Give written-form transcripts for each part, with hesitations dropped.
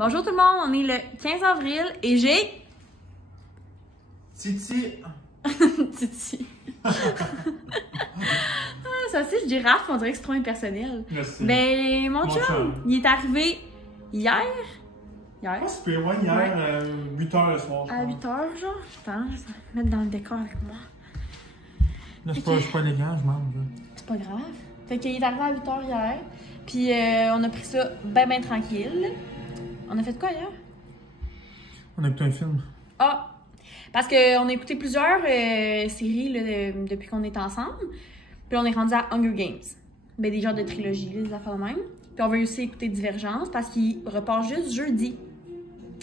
Bonjour tout le monde, on est le 15 avril et j'ai... Titi. Titi. Ça aussi, je dis Raph, on dirait que c'est trop impersonnel. Merci. Ben, mon chum, il est arrivé hier. Ah, c'est ouais, hier, 8h le soir. À 8h, genre. Attends, je vais me mettre dans le décor avec moi. Là, je suis pas élégant, je mange. C'est pas grave. Fait qu'il est arrivé à 8h hier. Puis on a pris ça ben tranquille. On a fait quoi hier? On a écouté un film. Ah! Parce qu'on a écouté plusieurs séries là, depuis qu'on est ensemble. Puis on est rendu à Hunger Games. Ben, des genres de trilogie, des affaires de même. Puis on va aussi écouter Divergence parce qu'il repart juste jeudi.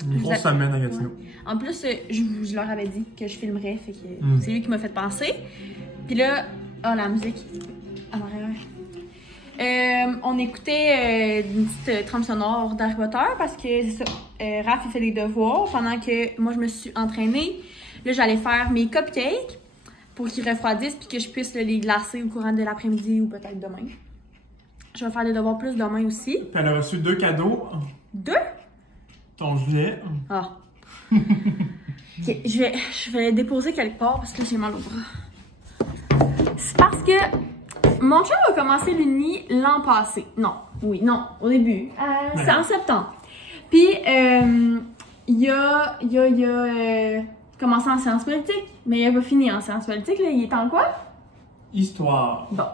Une grosse semaine à Gatineau. Ouais. En plus, je leur avais dit que je filmerais, fait que c'est lui qui m'a fait penser. Puis là, la musique en arrière. On écoutait une petite trame sonore d'Harry Potter parce que c'est ça. Raph, il fait des devoirs pendant que moi, je me suis entraînée. Là, j'allais faire mes cupcakes pour qu'ils refroidissent puis que je puisse les glacer au courant de l'après-midi ou peut-être demain. Je vais faire des devoirs plus demain aussi. Puis elle a reçu 2 cadeaux. 2? Ton gilet. Ah. Ok, je vais déposer quelque part parce que j'ai mal au bras. C'est parce que mon chum a commencé l'Uni l'an passé. Non, au début. C'est en septembre. Puis, il a commencé en sciences politiques, mais il n'a pas fini en sciences politiques. Là. Il est en quoi? Histoire. Bon.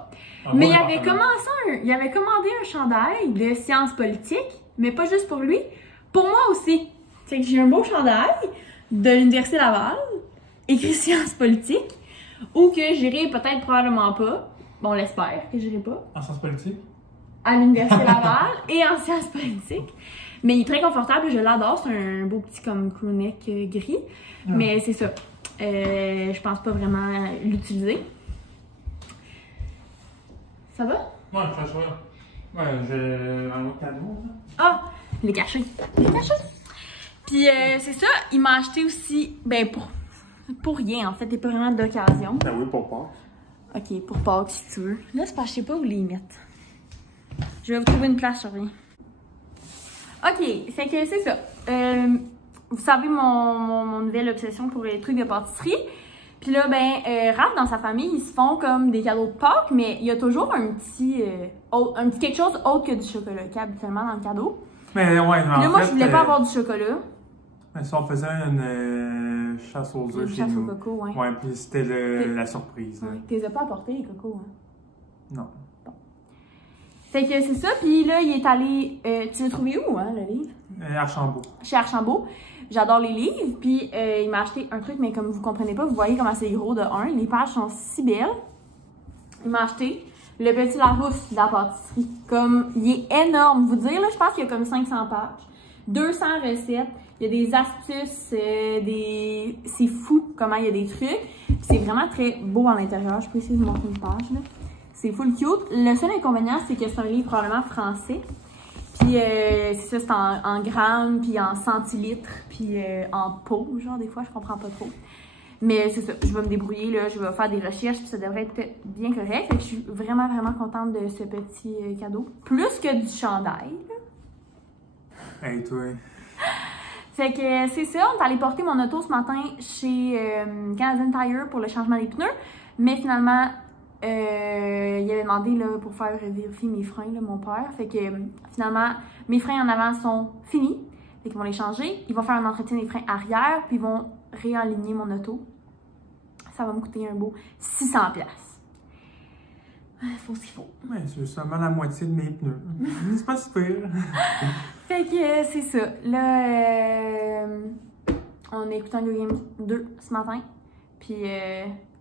Mais il avait commandé un chandail de sciences politiques, mais pas juste pour lui, pour moi aussi. C'est que j'ai un beau chandail de l'Université Laval, écrit sciences politiques, ou que j'irai peut-être probablement pas. Bon, on l'espère que j'irai pas. En sciences politiques? À l'Université Laval et en sciences politiques. Mais il est très confortable, je l'adore. C'est un beau petit comme crewneck gris. Mais c'est ça. Je pense pas vraiment l'utiliser. Ça va? Ouais, je fais ça. Ouais, j'ai un autre cadeau. Ah! Il est caché. Il est caché. Puis c'est ça, il m'a acheté aussi, ben pour rien en fait, et pas vraiment d'occasion. Ben oui, pour Pâques. Ok, pour Pâques si tu veux. Là, c'est pas, je sais pas où les mettre. Je vais vous trouver une place, je reviens. Ok, fait que c'est ça. Vous savez mon nouvelle obsession pour les trucs de pâtisserie. Puis là, ben, Raph, dans sa famille, ils se font comme des cadeaux de Pâques, mais il y a toujours un petit quelque chose autre que du chocolat, qui est habituellement dans le cadeau. Mais ouais, Puis là, moi, je voulais pas avoir du chocolat. Mais ça, on faisait une chasse aux œufs chez nous. Une chasse au coco, ouais. Ouais, puis c'était la surprise. Ouais. Tu les as pas apportés, les cocos, hein? Non. Bon. Fait que c'est ça, puis là, il est allé... tu l'as trouvé où, hein, le livre? Archambault. Chez Archambault. J'adore les livres, puis il m'a acheté un truc, mais comme vous comprenez pas, vous voyez comment c'est gros de 1. Les pages sont si belles. Il m'a acheté le petit Larousse de la pâtisserie. Comme, il est énorme. Vous dire, là, je pense qu'il y a comme 500 pages. 200 recettes. Il y a des astuces, c'est fou comment il y a des trucs. C'est vraiment très beau à l'intérieur. Je peux essayer de montrer une page, là. C'est full cute. Le seul inconvénient, c'est que c'est un livre probablement français. Puis c'est ça, c'est en grammes, puis en centilitres, puis en pot, genre, des fois, je comprends pas trop. Mais c'est ça, je vais me débrouiller, là, je vais faire des recherches, puis ça devrait être bien correct. Fait que je suis vraiment contente de ce petit cadeau. Plus que du chandail, là. Hey, toi. Fait que c'est ça, on est allé porter mon auto ce matin chez Canadian Tire pour le changement des pneus. Mais finalement, il avait demandé là, pour faire vérifier mes freins, là, mon père. Fait que finalement, mes freins en avant sont finis. Fait qu'ils vont les changer. Ils vont faire un entretien des freins arrière, puis ils vont réaligner mon auto. Ça va me coûter un beau 600$. Il faut ce qu'il faut. Ouais, c'est seulement la moitié de mes pneus. C'est pas super. Fait que c'est ça. Là, on a écouté Hunger Games 2 ce matin. Puis,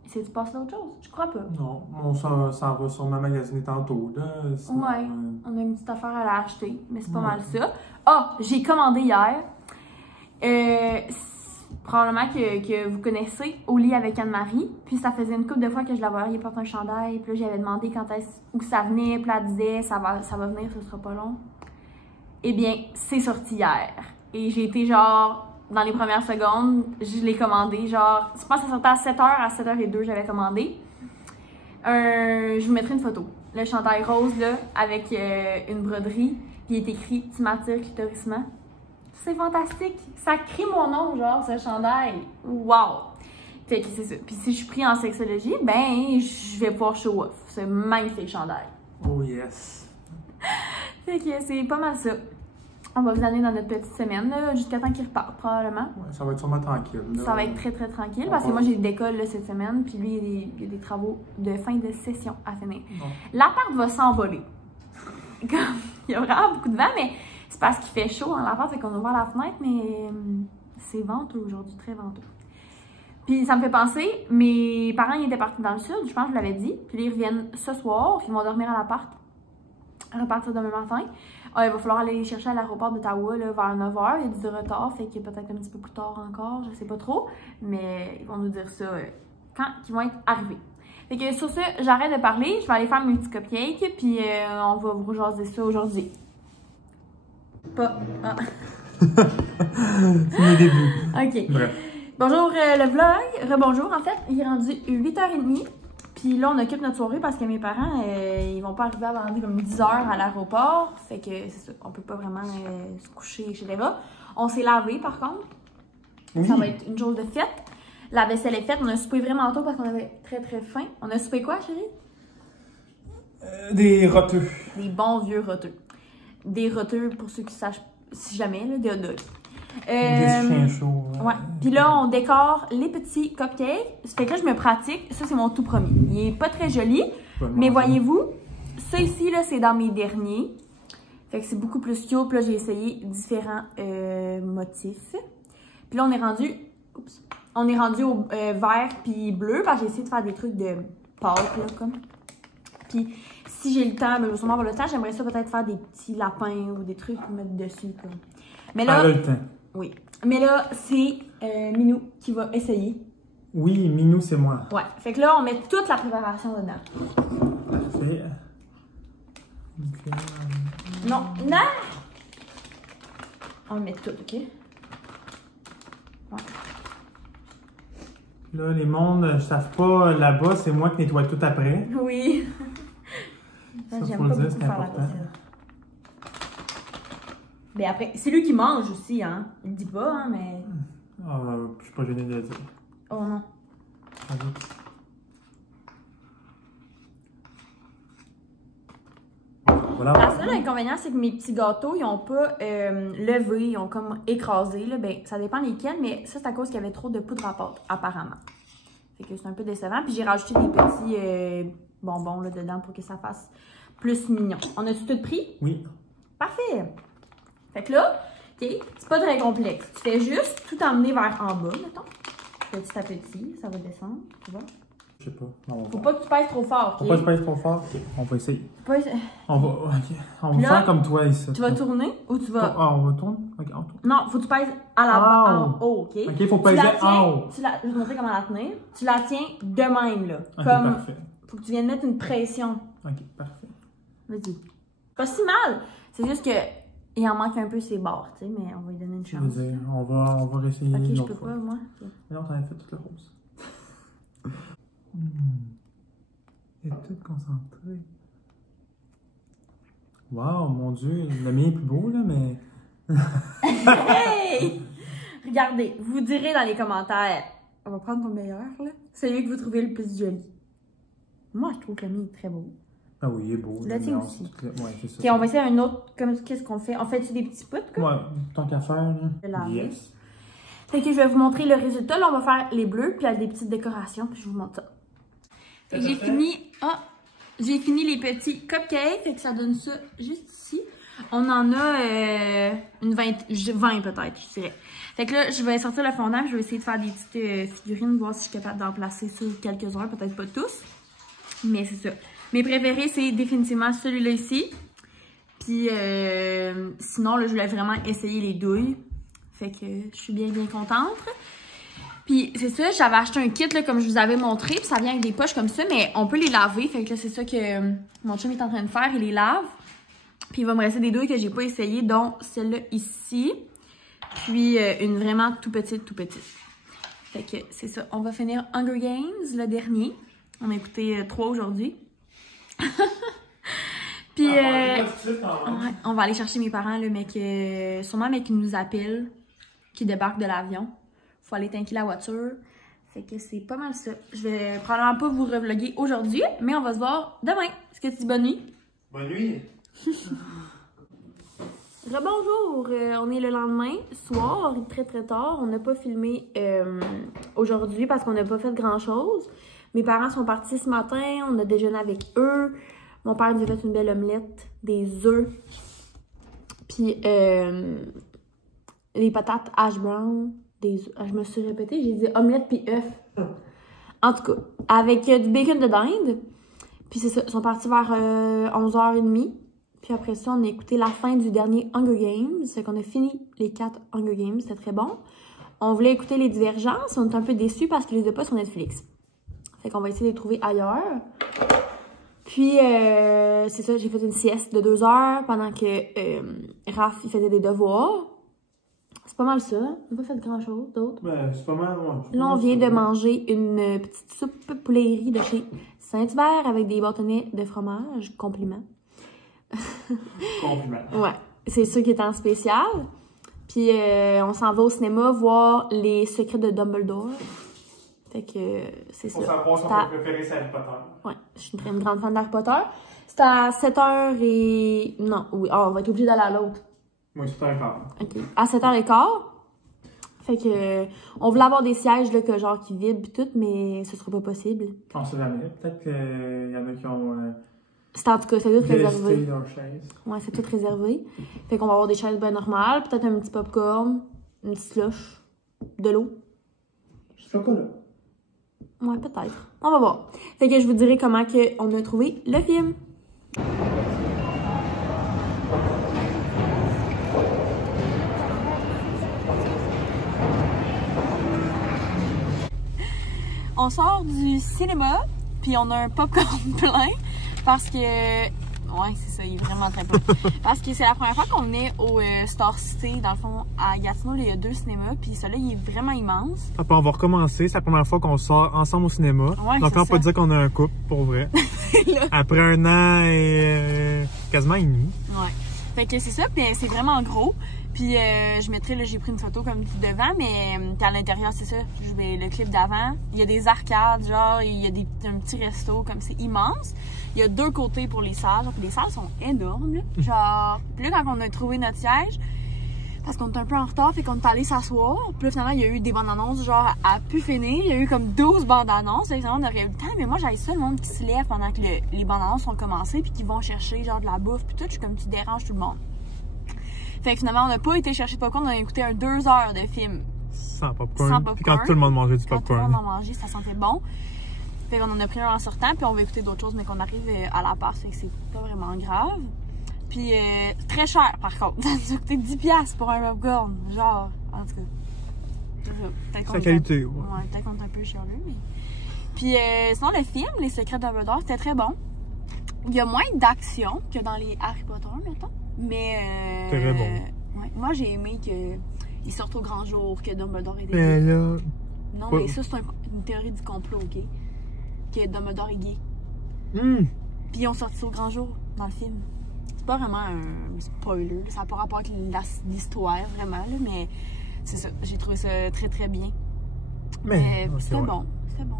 c'est-tu passé d'autre chose? Je crois pas. Non, on s'en va sûrement magasiner tantôt, là. Sinon, ouais, on a une petite affaire à l'acheter, mais c'est pas mal ça. Ah, j'ai commandé hier. Probablement que vous connaissez, Au lit avec Anne-Marie. Puis ça faisait une couple de fois que je la voyais porter un chandail. Puis là, j'avais demandé où ça venait. Puis elle disait, ça va venir, ce sera pas long. Eh bien, c'est sorti hier. Et j'ai été genre, dans les premières secondes, je l'ai commandé. Genre, je pense que ça sortait à 7h, à 7h02, j'avais commandé. Je vous mettrai une photo. Le chandail rose, là, avec une broderie. Puis il est écrit « Tu m'attires clitorissement ». C'est fantastique. Ça crie mon nom, genre, ce chandail. Wow! Fait que c'est ça. Puis si je suis pris en sexologie, ben, je vais pouvoir show off. C'est magnifique chandail. Oh yes. Fait que c'est pas mal ça. On va vous amener dans notre petite semaine, jusqu'à temps qu'il reparte, probablement. Ouais, ça va être sûrement tranquille. Là. Ça va être très, très tranquille, parce que moi, j'ai d'école cette semaine, puis lui, il y a des travaux de fin de session à finir. Bon. L'appart va s'envoler. Comme, il y a vraiment beaucoup de vent, mais c'est parce qu'il fait chaud dans l'appart, c'est qu'on ouvre la fenêtre, mais c'est venteux aujourd'hui, très venteux. Puis ça me fait penser, mes parents, ils étaient partis dans le sud, je pense que je l'avais dit, puis ils reviennent ce soir, puis ils vont dormir à l'appart, repartir demain matin. Il va falloir aller les chercher à l'aéroport d'Ottawa vers 9h. Il y a du retard, fait que peut-être un petit peu plus tard encore, je sais pas trop. Mais ils vont nous dire ça quand ils vont être arrivés. Fait que sur ce, j'arrête de parler. Je vais aller faire mes petits cupcakes, puis on va vous rejaser ça aujourd'hui. Pas. Ah. C'est mes débuts. OK. Bref. Bonjour le vlog. Rebonjour, en fait. Il est rendu 8h30. Puis là, on occupe notre soirée parce que mes parents, ils vont pas arriver avant comme 10h à l'aéroport. Fait que c'est ça, on peut pas vraiment se coucher, etc. On s'est lavé par contre. Oui. Ça va être une chose de fête. La vaisselle est faite. On a soupé vraiment tôt parce qu'on avait très très faim. On a soupé quoi, chérie? Des roteux. Des bons vieux roteux. Des roteux, pour ceux qui sachent, si jamais, là, des hot dogs. Des chiens chauds. Ouais. Puis là, on décore les petits cupcakes. Ça fait que là, je me pratique. Ça, c'est mon tout premier. Il est pas très joli, mais voyez-vous, ça ici, là, c'est dans mes derniers. Fait que c'est beaucoup plus cute. Puis là, j'ai essayé différents motifs. Puis là, on est rendu... Oups. On est rendu au vert puis bleu. Parce que j'ai essayé de faire des trucs de pâte, là, comme. Puis si j'ai le temps, ben, je vais sûrement avoir le temps, j'aimerais ça peut-être faire des petits lapins ou des trucs pour mettre dessus, comme. Mais là... le temps. Oui. Mais là, c'est Minou qui va essayer. Oui, Minou, c'est moi. Ouais. Fait que là, on met toute la préparation dedans. Parfait. Okay. Non, non! On met tout, OK? Ouais. Là, les mondes ne savent pas là-bas, c'est moi qui nettoie tout après. Oui. Ça, j'aime faut pas le dire, beaucoup c'est faire la important. vaisselle. Mais après, c'est lui qui mange aussi, hein? Il le dit pas, hein, mais... Je suis pas gêné de le dire. Oh non. Allez. Voilà. La seule inconvénient, c'est que mes petits gâteaux, ils ont pas levé, ils ont comme écrasé, là. Ben, ça dépend lesquels, mais ça, c'est à cause qu'il y avait trop de poudre à pâte, apparemment. Fait que c'est un peu décevant. Puis j'ai rajouté des petits bonbons là, dedans pour que ça fasse plus mignon. On a-tu tout pris? Oui. Parfait! Fait que là, OK, c'est pas très complexe. Tu fais juste tout emmener vers en bas, mettons. Petit à petit, ça va descendre, tu vois? Je sais pas. On va Faut voir. pas que tu pèses trop fort, Faut OK? pas que tu pèses trop fort. Ok, on va essayer. Pas- On va, ok. On va Là, faire comme toi ici. Tu vas tourner ou tu vas... Ah, on va tourner? Ok, on tourne. Non, faut que tu pèses à la en haut, OK? Ok, faut Tu peser la tiens, en haut. je vais te montrer comment la tenir. Tu la tiens de même, là. Ok, comme, parfait. faut que tu viennes mettre une pression. Ok, parfait. Vas-y. Pas si mal. C'est juste que il en manque un peu ses bords, tu sais, mais on va lui donner une Je veux chance. dire, on va réessayer Ok, une je autre peux fois. pas, moi. Ok. Mais non, t'en as fait toute la rose. Elle est toute concentrée. Wow, mon Dieu, le mien est plus beau, là, mais... Hey! Regardez, vous direz dans les commentaires. On va prendre ton meilleur, là. Celui que vous trouvez le plus joli. Moi, je trouve que le mien est très beau. Ah oui, il est beau. Le tien nuance, aussi. Ouais, c'est ça. Ok, on va essayer un autre. Qu'est-ce qu'on fait? On fait-tu des petits poutres, quoi? Ouais, tant qu'à faire, De là. laver. Yes. Fait que je vais vous montrer le résultat. Là, on va faire les bleus, puis il y a des petites décorations, puis je vous montre ça. Fait que j'ai fini... Ah! J'ai fini les petits cupcakes, fait que ça donne ça juste ici. On en a une 20 peut-être, je dirais. Fait que là, je vais sortir le fondant, puis je vais essayer de faire des petites figurines, voir si je suis capable d'en placer sur quelques heures, peut-être pas tous. Mais c'est ça. Mes préférés, c'est définitivement celui-là ici. Puis sinon, là, je voulais vraiment essayer les douilles. Fait que je suis bien contente. Puis c'est ça, j'avais acheté un kit là, comme je vous avais montré, puis ça vient avec des poches comme ça, mais on peut les laver. Fait que là, c'est ça que mon chum est en train de faire, il les lave. Puis il va me rester des douilles que j'ai pas essayées, dont celle-là ici. Puis une vraiment tout petite. Fait que c'est ça, on va finir Hunger Games, le dernier. On a écouté 3 aujourd'hui. Puis, on va aller chercher mes parents, le mec, sûrement un mec qui nous appelle, qui débarque de l'avion. Faut aller tanker la voiture. Fait que c'est pas mal ça. Je vais probablement pas vous revlogger aujourd'hui, mais on va se voir demain. Est-ce que tu dis bonne nuit? Bonne nuit. Rebonjour, on est le lendemain, soir, très très tard. On n'a pas filmé aujourd'hui parce qu'on n'a pas fait grand chose. Mes parents sont partis ce matin, on a déjeuné avec eux. Mon père nous a fait une belle omelette, des œufs, puis les patates hash brown, je me suis répétée, j'ai dit omelette puis œuf. En tout cas, avec du bacon de dinde. Puis c'est ça, ils sont partis vers 11h30. Puis après ça, on a écouté la fin du dernier Hunger Games. C'est qu'on a fini les 4 Hunger Games, c'était très bon. On voulait écouter les Divergences, on est un peu déçus parce qu'ils les ont pas sur Netflix. Fait qu'on va essayer de les trouver ailleurs. Puis, c'est ça, j'ai fait une sieste de 2 heures pendant que Raph, il faisait des devoirs. C'est pas mal ça. On n'a pas fait grand-chose d'autre. Ben, c'est pas mal, ouais. Là, on vient de manger une petite soupe poulet et riz de chez Saint-Hubert avec des bâtonnets de fromage. Compliment. Compliment. Ouais, c'est ça qui est en spécial. Puis, on s'en va au cinéma voir Les Secrets de Dumbledore. Fait que c'est ça. Pour savoir si on préféré, c'est Harry Potter. Ouais, je suis une grande fan d'Harry Potter. C'est à 7h et... Non, oui, on va être obligé d'aller à l'autre. Oui, 7h15. OK. À 7h15. Fait que on voulait avoir des sièges là, que, genre qui vibrent et tout, mais ce sera pas possible. On sait jamais. Peut-être qu'il y en a qui ont C'est en tout cas, c'est tout réservé. leur chaise. Ouais, c'est tout réservé. Fait qu'on va avoir des chaises bien normales, peut-être un petit popcorn, une petite slush, de l'eau. Chocolat. Ouais, peut-être. On va voir. Fait que je vous dirai comment on a trouvé le film. On sort du cinéma, puis on a un popcorn plein parce que... Ouais, c'est ça, il est vraiment très plein. Parce que c'est la première fois qu'on est au Star City, dans le fond, à Gatineau, là, il y a 2 cinémas, puis celui-là, il est vraiment immense. Après, on va recommencer, c'est la première fois qu'on sort ensemble au cinéma. Ouais, donc là, on peut dire qu'on a un couple, pour vrai. Après 1 an et quasiment et demi. Ouais. Fait que c'est ça, puis c'est vraiment gros. Puis je mettrai, là, j'ai pris une photo comme du devant, mais à l'intérieur, c'est ça. Je vais le clip d'avant. Il y a des arcades, genre, il y a un petit resto, comme c'est immense. Il y a 2 côtés pour les salles. Puis les salles sont énormes, là. Genre, puis là, quand on a trouvé notre siège, parce qu'on est un peu en retard, fait qu'on est allé s'asseoir. Puis là, finalement, il y a eu des bandes annonces, genre, à pu finir. Il y a eu comme 12 bandes annonces. Fait que finalement, on aurait eu le temps. Mais moi, j'avais ça, le monde qui se lève pendant que les bandes annonces ont commencé, puis qui vont chercher, genre, de la bouffe, puis tout. Je suis comme, tu déranges tout le monde. Fait que finalement, on n'a pas été chercher de popcorn, on a écouté un 2 heures de film. Sans popcorn. Sans popcorn. Puis quand tout le monde mangeait du Quand popcorn. tout le monde en mangeait, ça sentait bon. Fait qu'on en a pris un en sortant, puis on va écouter d'autres choses, mais qu'on arrive à la part, fait que c'est pas vraiment grave. Puis très cher, par contre. Ça nous a coûté 10$ pour un popcorn. Genre, en tout cas. C'est la qualité, ouais. Ouais, peut-être qu'on est un peu chialeux, mais... Puis sinon, le film, Les Secrets de Dumbledore, c'était très bon. Il y a moins d'action que dans les Harry Potter, mettons. Mais. Très bon. Ouais, moi, j'ai aimé qu'ils sortent au grand jour, que Dumbledore est Mais gay. là. Non, Ouais. mais ça, c'est une théorie du complot, ok? Que Dumbledore est gay. Puis ils ont sorti ça au grand jour dans le film. C'est pas vraiment un spoiler, ça n'a pas rapport avec l'histoire, vraiment, là, mais c'est ça. J'ai trouvé ça très, très bien. Mais c'était bon. C'était bon.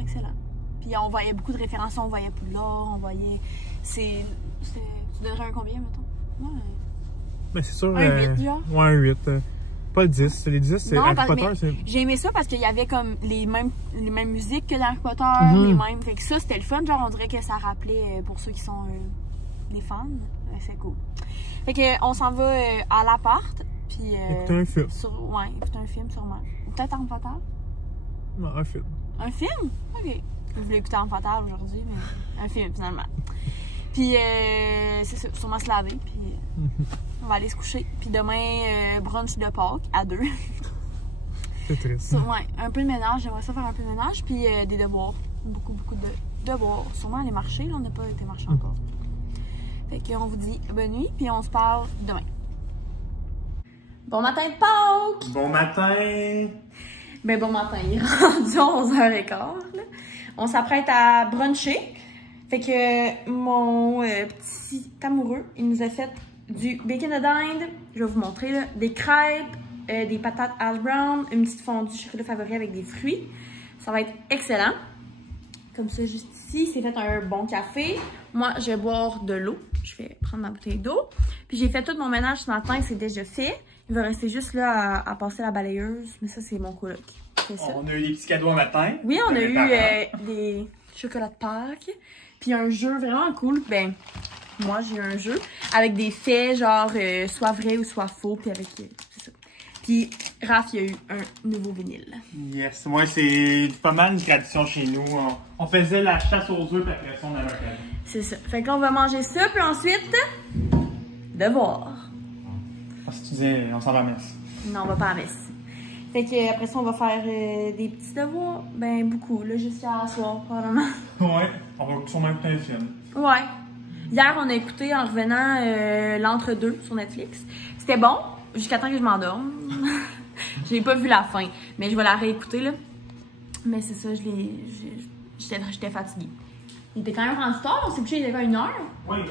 Excellent. Puis on voyait beaucoup de références, on voyait Poudlard, on voyait... Tu donnerais un combien, mettons? Ouais. Mais c'est sûr. Un 8, genre? Ouais, un 8. Pas le 10. Les 10, c'est Non, Harry parce- Potter. C'est... J'ai aimé ça parce qu'il y avait comme les mêmes musiques que dans Harry Potter, les mêmes... Fait que ça, c'était le fun. Genre, on dirait que ça rappelait, pour ceux qui sont des fans, c'est cool. Fait que on s'en va à l'appart, puis... Écouter un film. Ouais, écouter un film, sûrement. Peut-être Harry Potter? Non, un film. Un film? OK. Je voulais écouter Harry Potter aujourd'hui, mais un film, finalement. Puis, c'est ça, sûrement se laver, puis on va aller se coucher. Puis demain, brunch de Pâques, à 2. C'est triste. Ouais, un peu de ménage, j'aimerais ça faire un peu de ménage, puis des devoirs. Beaucoup de devoirs. Sûrement aller marcher, là, on n'a pas été marcher encore. Fait qu'on vous dit bonne nuit, puis on se parle demain. Bon matin de Pâques! Bon matin! Ben bon matin, il est rendu 11h15. Là. On s'apprête à bruncher. Fait que mon petit amoureux, il nous a fait du bacon de dinde. Je vais vous montrer là. Des crêpes, des patates hash brown, une petite fondue chocolat favori avec des fruits. Ça va être excellent. Comme ça, juste ici, c'est fait un bon café. Moi, je vais boire de l'eau. Je vais prendre ma bouteille d'eau. Puis j'ai fait tout mon ménage ce matin, c'est déjà fait. Il va rester juste là à passer la balayeuse. Mais ça, c'est mon coloc. Ça. On a eu des petits cadeaux un matin. Oui, on a eu des chocolats de Pâques. Puis un jeu vraiment cool. Ben, moi, j'ai eu un jeu avec des faits, genre soit vrai ou soit faux. Puis avec. C'est ça. Puis Raph, il y a eu un nouveau vinyle. Yes, moi, c'est pas mal une tradition chez nous. On faisait la chasse aux œufs, puis après ça, on avait un cadeau. C'est ça. Fait qu'on va manger ça, puis ensuite, devoir. Si tu disais, on s'en va à la messe. Non, on va pas à la messe. Fait que après ça, on va faire des petits devoirs. Ben, beaucoup, là, jusqu'à soir, probablement. Ouais, on va sûrement écouter un film. Ouais. Hier, on a écouté, en revenant, l'entre-deux sur Netflix. C'était bon, jusqu'à temps que je m'endorme. J'ai pas vu la fin, mais je vais la réécouter, là. Mais c'est ça, j'étais fatiguée. Il était quand même rendu tard, on s'est couché, il était 1h. Ouais, 1h,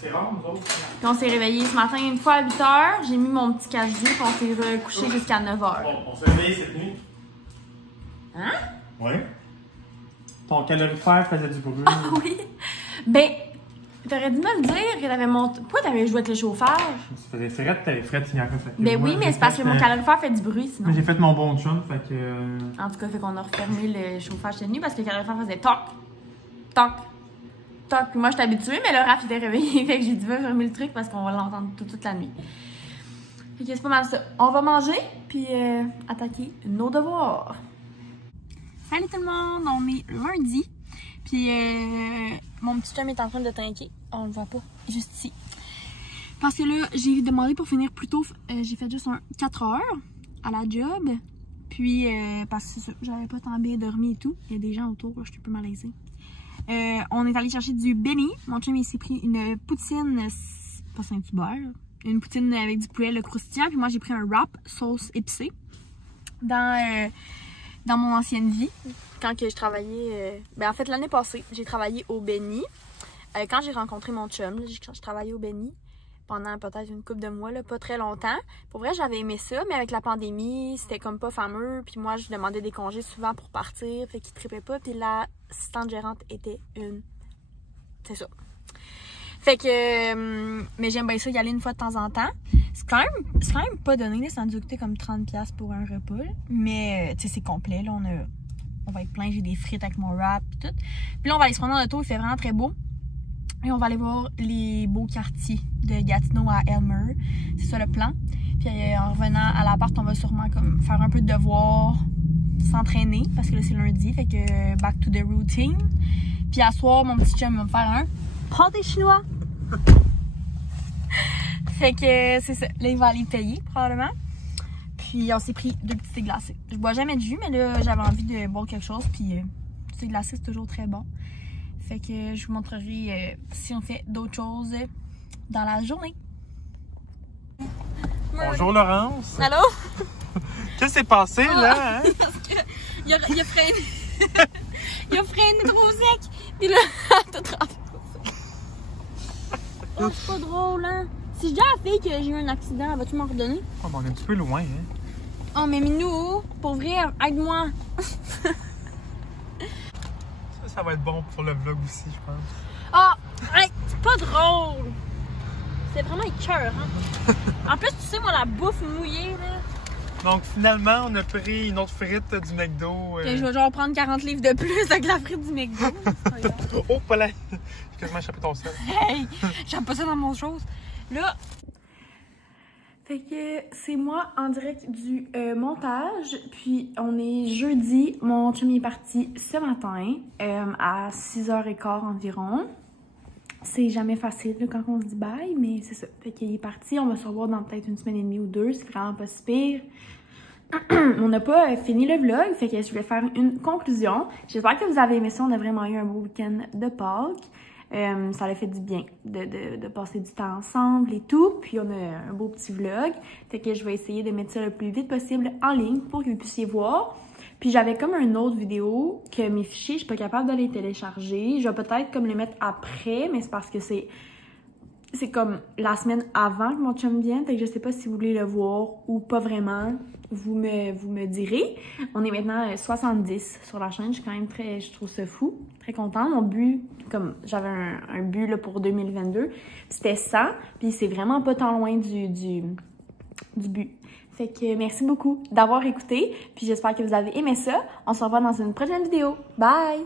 c'est rare, nous autres. Puis on s'est réveillé ce matin une fois à 8h, j'ai mis mon petit cache-yeux, puis on s'est recouché jusqu'à 9h. Bon, on s'est réveillé cette nuit. Hein? Oui. Ton calorifère faisait du bruit. Ah oui! Ben, t'aurais dû me le dire que t'avais monté. Pourquoi t'avais joué avec le chauffage? Tu faisais frette, t'avais frette hier. Ben oui, mais c'est parce que mon calorifère fait du bruit sinon. J'ai fait mon bon chum, fait que. En tout cas, fait qu'on a refermé le chauffage cette nuit parce que le calorifère faisait toc, toc, toc. Puis moi, j'étais habituée, mais le Raph était réveillé. Fait que j'ai dû fermer le truc parce qu'on va l'entendre toute la nuit. Fait que c'est pas mal ça. On va manger, puis attaquer nos devoirs. Salut tout le monde, on est lundi. Puis mon petit chum est en train de trinquer. On le voit pas, juste ici. Parce que là, j'ai demandé pour finir plus tôt. J'ai fait juste 4 heures à la job. Puis, parce que c'est ça, j'avais pas tant bien dormi et tout. Il y a des gens autour, là, je suis un peu malaisée. On est allé chercher du béni. Mon chum, il s'est pris une poutine, pas Saint-Hubert, une poutine avec du poulet le croustillant. Puis moi, j'ai pris un wrap sauce épicée. Dans mon ancienne vie, quand que je travaillais... en fait, l'année passée, j'ai travaillé au Béni. Quand j'ai rencontré mon chum, là, je travaillais au Béni pendant peut-être une couple de mois, là, pas très longtemps. Pour vrai, j'avais aimé ça, mais avec la pandémie, c'était comme pas fameux. Puis moi, je demandais des congés souvent pour partir, fait qu'il trippait pas. Puis l'assistante gérante était une... C'est ça. Fait que... mais j'aime bien ça y aller une fois de temps en temps. C'est quand même pas donné, là, ça nous a coûté comme 30$ pour un repas. Là. Mais, tu sais, c'est complet, là, on va être plein, j'ai des frites avec mon wrap et tout. Puis là, on va aller se prendre en auto, il fait vraiment très beau. Et on va aller voir les beaux quartiers de Gatineau à Elmer. C'est ça le plan. Puis en revenant à l'appart, on va sûrement comme faire un peu de devoirs, s'entraîner, parce que là, c'est lundi, fait que back to the routine. Puis à soir, mon petit chum va me faire un pâté chinois. Fait que c'est ça. Là, il va aller payer, probablement. Puis on s'est pris 2 petits thés glacés. Je bois jamais de jus, mais là, j'avais envie de boire quelque chose. Puis thé glacé, c'est toujours très bon. Fait que je vous montrerai si on fait d'autres choses dans la journée. Bonjour Laurence. Allô? Qu'est-ce qui s'est passé là? Hein? Parce que il a freiné. Il a freiné trop sec. Puis là, tout trempé. Oh, c'est pas drôle, hein? Si je dis à la fille que j'ai eu un accident, vas-tu m'en redonner? Oh, on est un petit peu loin, hein? Oh, mais Minou, pour vrai, aide-moi. Ça va être bon pour le vlog aussi, je pense. Ah, hey, c'est pas drôle. C'est vraiment écœurant. En plus, tu sais, moi, la bouffe mouillée, là. Donc, finalement, on a pris une autre frite du McDo. Que je vais genre prendre 40 livres de plus avec la frite du McDo. Oh, pas là! J'ai quasiment échappé ton sel. Hey, j'aime pas ça dans mon chose. Là, fait que c'est moi en direct du montage. Puis on est jeudi. Mon chum est parti ce matin à 6h15 environ. C'est jamais facile là, quand on se dit bye, mais c'est ça. Fait qu'il est parti. On va se revoir dans peut-être 1 semaine et demie ou 2. C'est vraiment pas si pire. On n'a pas fini le vlog, fait que je vais faire une conclusion. J'espère que vous avez aimé ça. On a vraiment eu un beau week-end de Pâques. Ça a fait du bien de passer du temps ensemble et tout. Puis on a un beau petit vlog. Fait que je vais essayer de mettre ça le plus vite possible en ligne pour que vous puissiez voir. Puis j'avais comme une autre vidéo que mes fichiers, je suis pas capable de les télécharger. Je vais peut-être comme les mettre après, mais c'est parce que c'est comme la semaine avant que mon chum vient, fait que je sais pas si vous voulez le voir ou pas vraiment. Vous me direz. On est maintenant 70 sur la chaîne. Je suis quand même je trouve ça fou. Très contente. Mon but, comme j'avais un but là, pour 2022, c'était 100. Puis c'est vraiment pas tant loin du but. Fait que merci beaucoup d'avoir écouté. Puis j'espère que vous avez aimé ça. On se revoit dans une prochaine vidéo. Bye!